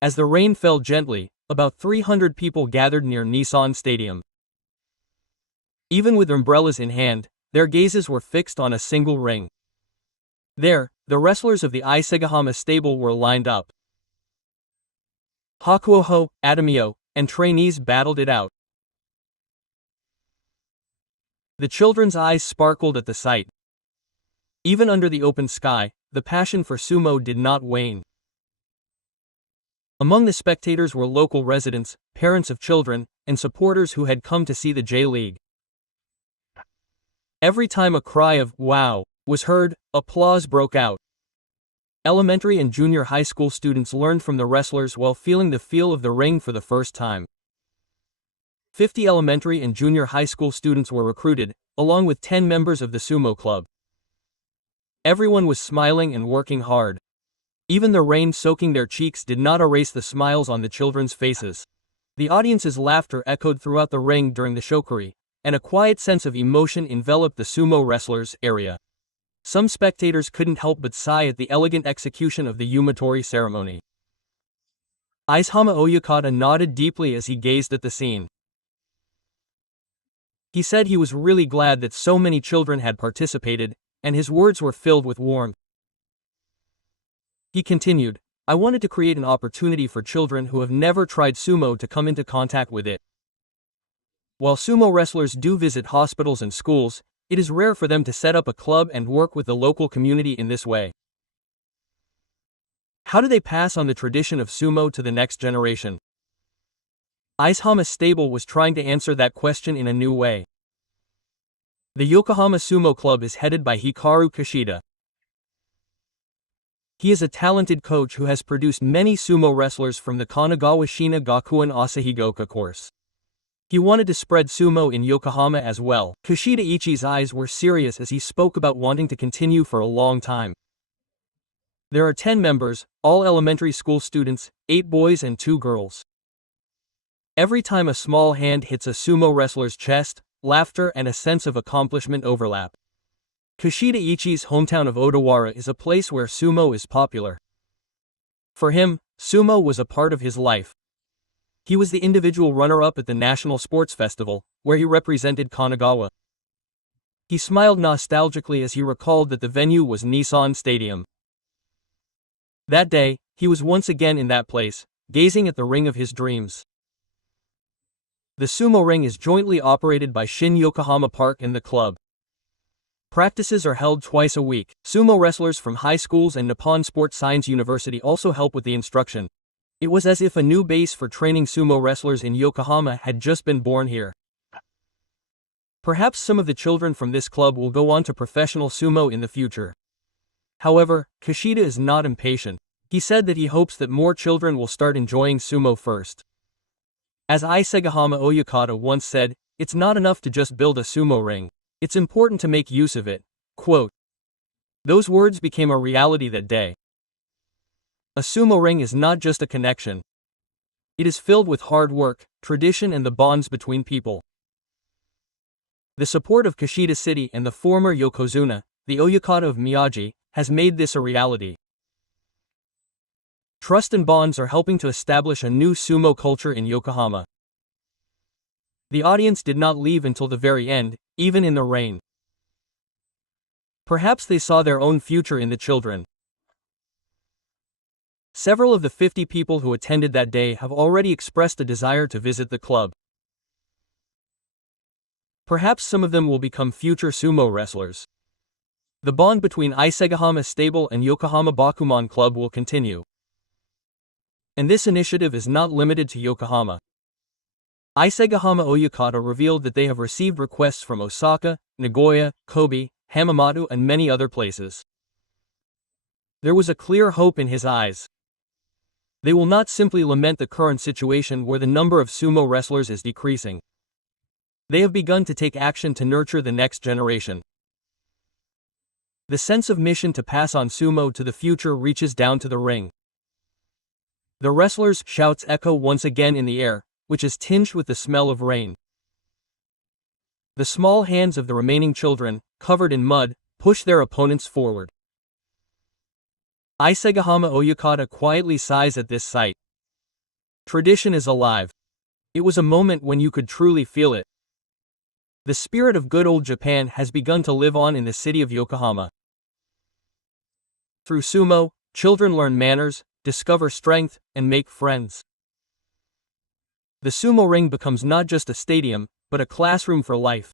As the rain fell gently, about 300 people gathered near Nissan Stadium. Even with umbrellas in hand, their gazes were fixed on a single ring. There, the wrestlers of the伊勢ケ浜stable were lined up. Hakuoho, Atamio, and trainees battled it out. The children's eyes sparkled at the sight. Even under the open sky, the passion for sumo did not wane. Among the spectators were local residents, parents of children, and supporters who had come to see the J-League. Every time a cry of "wow" was heard, applause broke out. Elementary and junior high school students learned from the wrestlers while feeling the feel of the ring for the first time. 50 elementary and junior high school students were recruited, along with 10 members of the sumo club. Everyone was smiling and working hard. Even the rain soaking their cheeks did not erase the smiles on the children's faces. The audience's laughter echoed throughout the ring during the shokuri, and a quiet sense of emotion enveloped the sumo wrestlers' area. Some spectators couldn't help but sigh at the elegant execution of the Yumatori ceremony. Izehama Oyakata nodded deeply as he gazed at the scene. He said he was really glad that so many children had participated, and his words were filled with warmth. He continued, "I wanted to create an opportunity for children who have never tried sumo to come into contact with it. While sumo wrestlers do visit hospitals and schools, it is rare for them to set up a club and work with the local community in this way. How do they pass on the tradition of sumo to the next generation?" Izehama stable was trying to answer that question in a new way. The Yokohama Sumo Club is headed by Hikaru Kishida. He is a talented coach who has produced many sumo wrestlers from the Kanagawa Shina Gakuen Asahigoka course. He wanted to spread sumo in Yokohama as well. Kishida Ichi's eyes were serious as he spoke about wanting to continue for a long time. There are 10 members, all elementary school students, 8 boys and 2 girls. Every time a small hand hits a sumo wrestler's chest, laughter and a sense of accomplishment overlap. Kishida Ichi's hometown of Odawara is a place where sumo is popular. For him, sumo was a part of his life. He was the individual runner-up at the National Sports Festival, where he represented Kanagawa. He smiled nostalgically as he recalled that the venue was Nissan Stadium. That day, he was once again in that place, gazing at the ring of his dreams. The sumo ring is jointly operated by Shin Yokohama Park and the club. Practices are held twice a week. Sumo wrestlers from high schools and Nippon Sports Science University also help with the instruction. It was as if a new base for training sumo wrestlers in Yokohama had just been born here. Perhaps some of the children from this club will go on to professional sumo in the future. However, Kishida is not impatient. He said that he hopes that more children will start enjoying sumo first. As Isegahama Oyakata once said, "It's not enough to just build a sumo ring. It's important to make use of it." Quote. Those words became a reality that day. A sumo ring is not just a connection. It is filled with hard work, tradition and the bonds between people. The support of Kishida City and the former Yokozuna, the Oyakata of Miyagi, has made this a reality. Trust and bonds are helping to establish a new sumo culture in Yokohama. The audience did not leave until the very end, even in the rain. Perhaps they saw their own future in the children. Several of the 50 people who attended that day have already expressed a desire to visit the club. Perhaps some of them will become future sumo wrestlers. The bond between Isegahama Stable and Yokohama Bakuman Club will continue. And this initiative is not limited to Yokohama. Isegahama Oyakata revealed that they have received requests from Osaka, Nagoya, Kobe, Hamamatsu and many other places. There was a clear hope in his eyes. They will not simply lament the current situation where the number of sumo wrestlers is decreasing. They have begun to take action to nurture the next generation. The sense of mission to pass on sumo to the future reaches down to the ring. The wrestlers' shouts echo once again in the air, which is tinged with the smell of rain. The small hands of the remaining children, covered in mud, push their opponents forward. Isegahama Oyakata quietly sighs at this sight. Tradition is alive. It was a moment when you could truly feel it. The spirit of good old Japan has begun to live on in the city of Yokohama. Through sumo, children learn manners, discover strength, and make friends. The sumo ring becomes not just a stadium, but a classroom for life.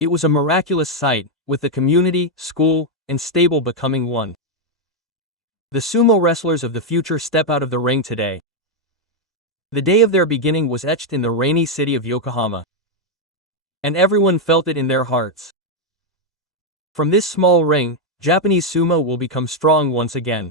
It was a miraculous sight, with the community, school, and stable becoming one. The sumo wrestlers of the future step out of the ring today. The day of their beginning was etched in the rainy city of Yokohama. And everyone felt it in their hearts. From this small ring, Japanese sumo will become strong once again.